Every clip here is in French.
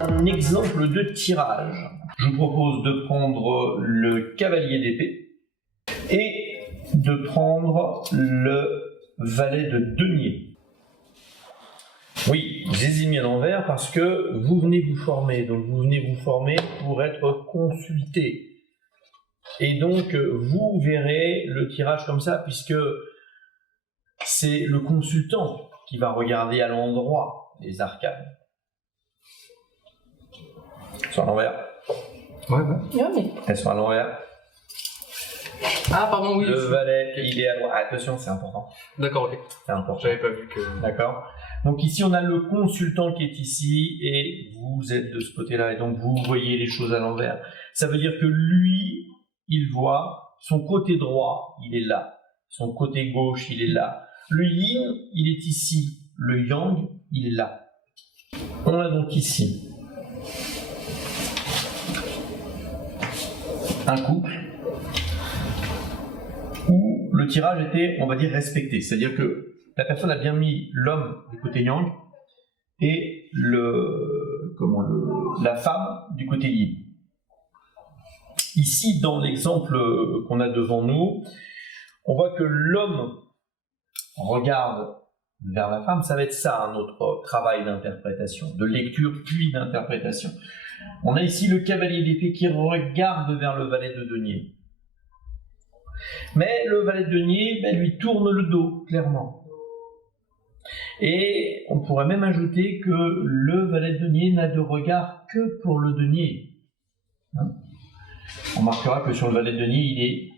Un exemple de tirage. Je vous propose de prendre le cavalier d'épée et de prendre le valet de denier. Oui, je les ai mis à l'envers parce que vous venez vous former. Donc vous venez vous former pour être consulté. Et donc vous verrez le tirage comme ça puisque c'est le consultant qui va regarder à l'endroit les arcanes. Elles sont à l'envers. Ouais. Elles sont à l'envers. Ah, pardon, oui. Le valet, il est à droite. Attention, c'est important. D'accord, ok. C'est important. J'avais pas vu que... D'accord. Donc ici, on a le consultant qui est ici et vous êtes de ce côté-là. Et donc, vous voyez les choses à l'envers. Ça veut dire que lui, il voit son côté droit, il est là. Son côté gauche, il est là. Le yin, il est ici. Le yang, il est là. On a donc ici un couple où le tirage était, on va dire, respecté. C'est-à-dire que la personne a bien mis l'homme du côté yang et la femme du côté yin. Ici, dans l'exemple qu'on a devant nous, on voit que l'homme regarde vers la femme. Ça va être ça, notre travail d'interprétation, de lecture puis d'interprétation. On a ici le cavalier d'épée qui regarde vers le valet de denier. Mais le valet de denier lui tourne le dos, clairement. Et on pourrait même ajouter que le valet de denier n'a de regard que pour le denier. On remarquera que sur le valet de denier, il est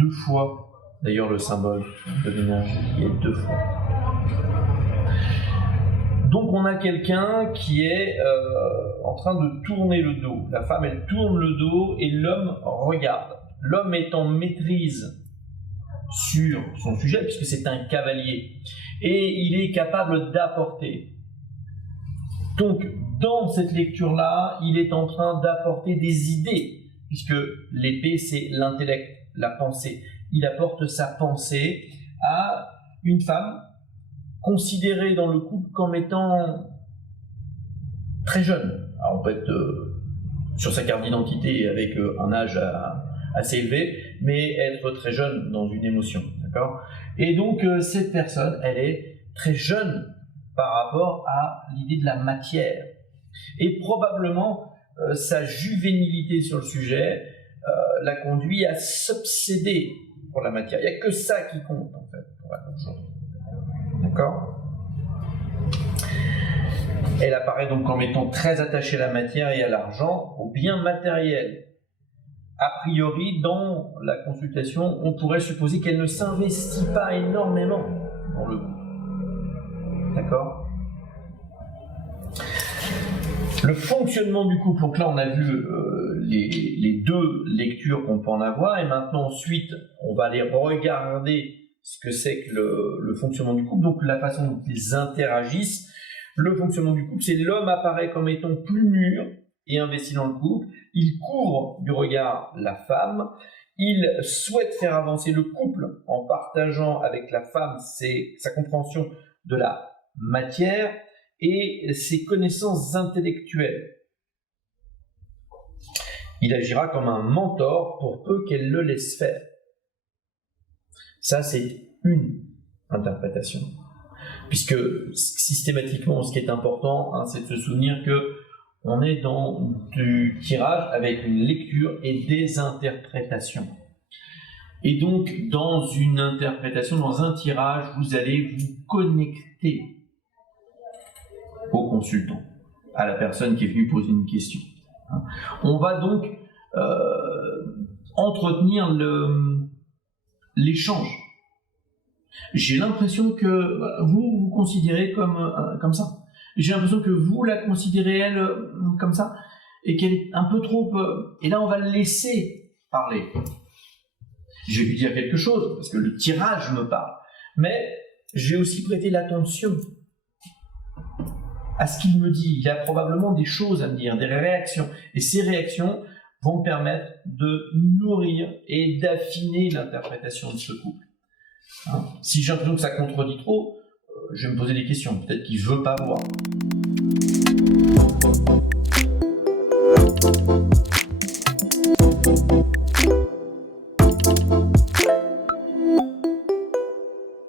2 fois, d'ailleurs le symbole de l'énergie, il est 2 fois. Donc on a quelqu'un qui est en train de tourner le dos. La femme, elle tourne le dos et l'homme regarde. L'homme est en maîtrise sur son sujet puisque c'est un cavalier et il est capable d'apporter. Donc dans cette lecture-là, il est en train d'apporter des idées puisque l'épée c'est l'intellect, la pensée. Il apporte sa pensée à une femme considérée dans le couple comme étant très jeune. Alors, on peut être sur sa carte d'identité avec un âge assez élevé, mais être très jeune dans une émotion. D'accord ? Et donc, cette personne, elle est très jeune par rapport à l'idée de la matière. Et probablement, sa juvénilité sur le sujet la conduit à s'obséder pour la matière. Il n'y a que ça qui compte, en fait, pour la aujourd'hui. D'accord ? Elle apparaît donc comme étant très attachée à la matière et à l'argent, aux biens matériels. A priori, dans la consultation, on pourrait supposer qu'elle ne s'investit pas énormément dans le couple. D'accord ? Le fonctionnement du couple, donc là on a vu les 2 lectures qu'on peut en avoir, et maintenant ensuite on va aller regarder ce que c'est que le fonctionnement du couple, donc la façon dont ils interagissent. Le fonctionnement du couple, c'est l'homme apparaît comme étant plus mûr et investi dans le couple, il couvre du regard la femme, il souhaite faire avancer le couple en partageant avec la femme sa compréhension de la matière et ses connaissances intellectuelles. Il agira comme un mentor pour peu qu'elle le laisse faire. Ça, c'est une interprétation. Puisque systématiquement, ce qui est important, c'est de se souvenir que on est dans du tirage avec une lecture et des interprétations. Et donc, dans une interprétation, dans un tirage, vous allez vous connecter au consultant, à la personne qui est venue poser une question. On va donc entretenir l'échange. J'ai l'impression que vous considérez comme ça. J'ai l'impression que vous la considérez elle comme ça et qu'elle est un peu trop... et là, on va le laisser parler. Je vais lui dire quelque chose parce que le tirage me parle. Mais j'ai aussi prêté l'attention à ce qu'il me dit. Il a probablement des choses à me dire, des réactions. Et ces réactions vont me permettre de nourrir et d'affiner l'interprétation de ce couple. Si j'ai l'impression que ça contredit trop, je vais me poser des questions. Peut-être qu'il veut pas voir.